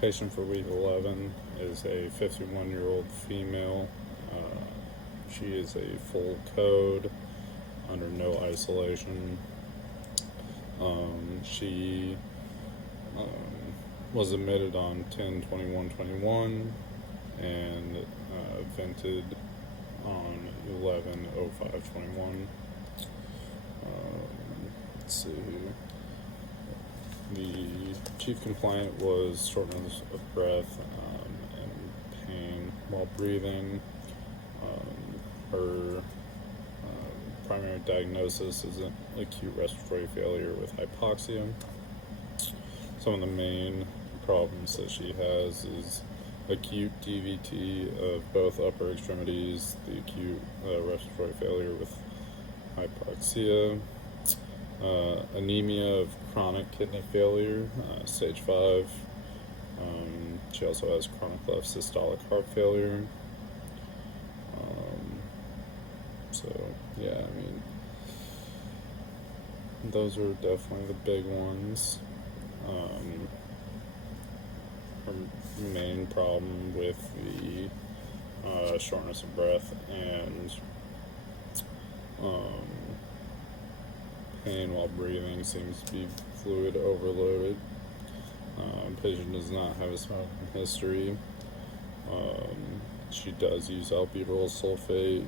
Patient for week 11 is a 51-year-old female. She is a full code under no isolation. She was admitted on 10/21/21 and vented on 11/05/21. Let's see. The chief complaint was shortness of breath and pain while breathing. Her primary diagnosis is an acute respiratory failure with hypoxia. Some of the main problems that she has is acute DVT of both upper extremities, the acute respiratory failure with hypoxia, anemia of chronic kidney failure, stage 5. She also has chronic left systolic heart failure. So, yeah, I mean, those are definitely the big ones. Her main problem with the shortness of breath and pain while breathing seems to be fluid overloaded. Patient does not have a smoking history. She does use albuterol sulfate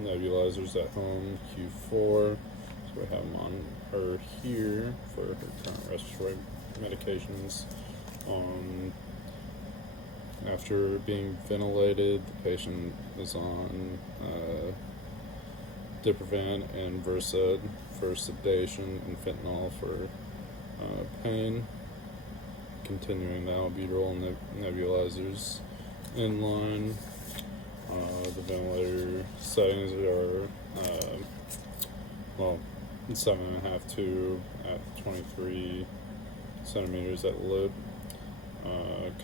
nebulizers at home, Q4. So we have them on her here for her current respiratory medications. After being ventilated, the patient is on Diprivan and Versed for sedation and fentanyl for pain. Continuing the albuterol nebulizers in line. The ventilator settings are 7.5 tube at 23 centimeters at lip.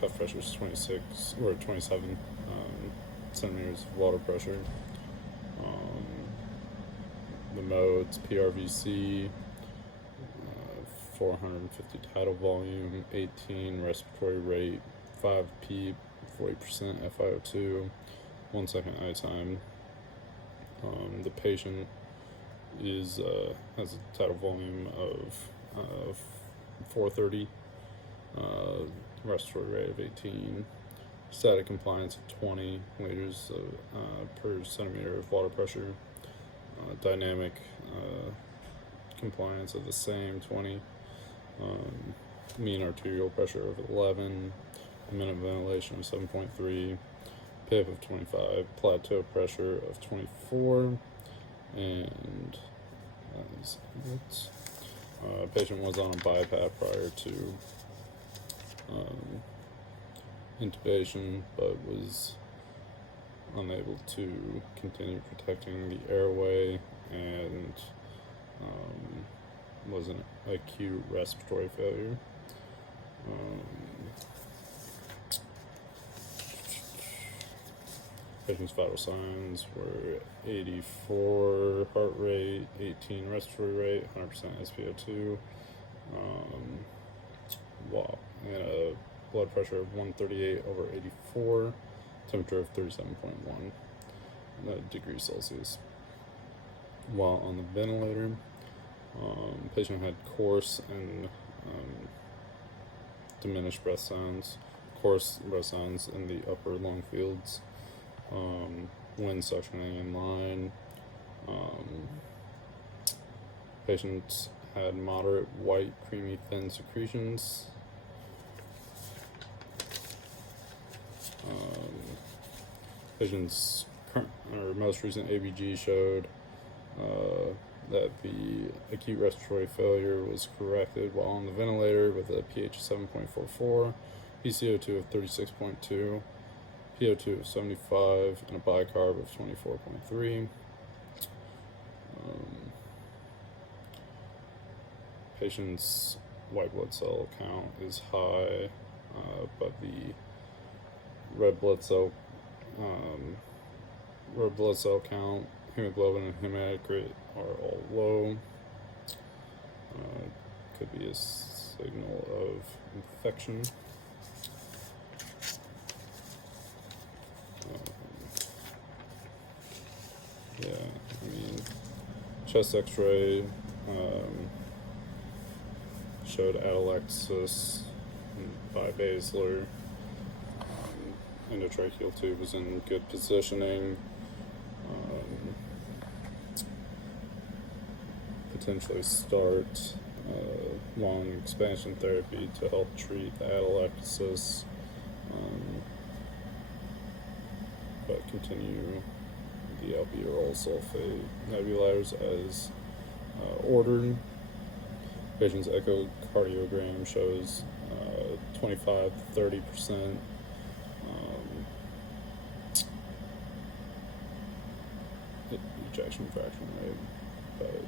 Cuff pressure is 26 or 27 centimeters of water pressure. The modes PRVC, 450 tidal volume, 18 respiratory rate, 5 PEEP, 40% FiO2, 1 second eye time. The patient has a tidal volume of 430, respiratory rate of 18, static compliance of 20 liters per centimeter of water pressure, dynamic compliance of the same 20, mean arterial pressure of 11, minute ventilation of 7.3, PIP of 25, plateau pressure of 24, and that is it. Patient was on a BiPAP prior to intubation, but was unable to continue protecting the airway and was an acute respiratory failure. Patient's vital signs were 84 heart rate, 18 respiratory rate, 100% SpO2, and a blood pressure of 138/84, temperature of 37.1 degrees Celsius. While on the ventilator, patient had coarse and diminished breath sounds, coarse breath sounds in the upper lung fields, wind suctioning in line. Patient had moderate white, creamy, thin secretions. Patient's most recent ABG showed that the acute respiratory failure was corrected while on the ventilator with a pH of 7.44, PCO2 of 36.2, PO2 of 75, and a bicarb of 24.3. Patient's white blood cell count is high, but the red blood cell count, hemoglobin, and hematocrit are all low. Could be a signal of infection. Yeah, I mean, chest X-ray showed atelectasis by Baszler. Endotracheal tube was in good positioning. Potentially start lung expansion therapy to help treat the atelectasis, but continue the albuterol sulfate nebulizers as ordered. Patient's echocardiogram shows 25 to 30% ejection fraction rate, but